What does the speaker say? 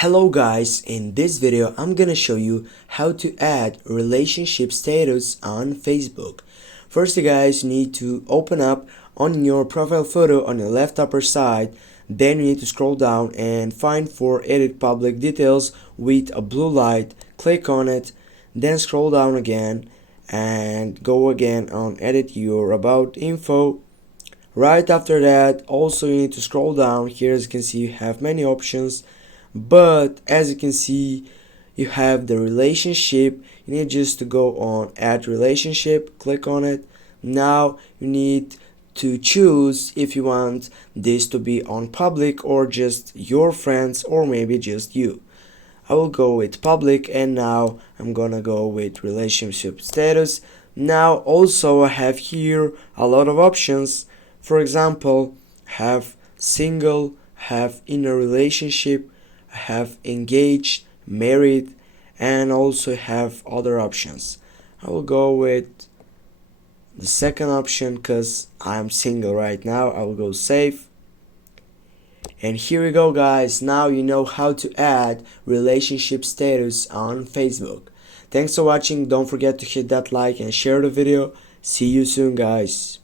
Hello guys, in this video I'm gonna show you how to add relationship status on Facebook. First you guys need to open up on your profile photo on your left upper side, then you need to scroll down and find for edit public details with a blue light, click on it, then scroll down again and go again on edit your about info. Right after that, also you need to scroll down. Here as you can see you have many options, but as you can see you have the relationship. You need just to go on add relationship, click on it. Now you need to choose if you want this to be on public or just your friends or maybe just you. I will go with public, and now I'm gonna go with relationship status. Now also I have here a lot of options. For example, have single, have in a relationship, have engaged, married, and also have other options. I will go with the second option because I'm single right now. I will go save. And here we go guys, now you know how to add relationship status on Facebook. Thanks for watching, don't forget to hit that like and share the video. See you soon guys.